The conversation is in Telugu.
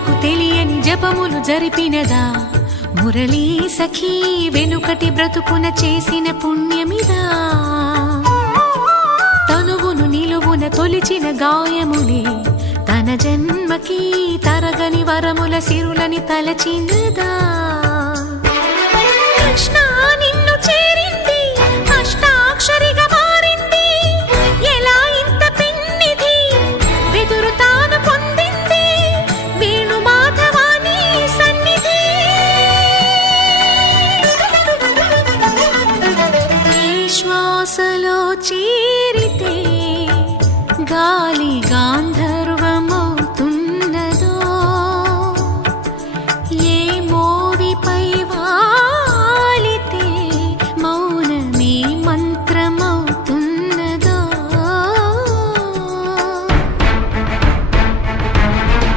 జనులకు తెలియని జపములు జరిపినదా మురళీ సఖీ వెనుకటి బ్రతుకున చేసిన పుణ్యమిదా తనువును నిలువున తొలిచిన గాయములే తన జన్మకి తరగని వరముల సిరులని తలచినదా కృష్ణ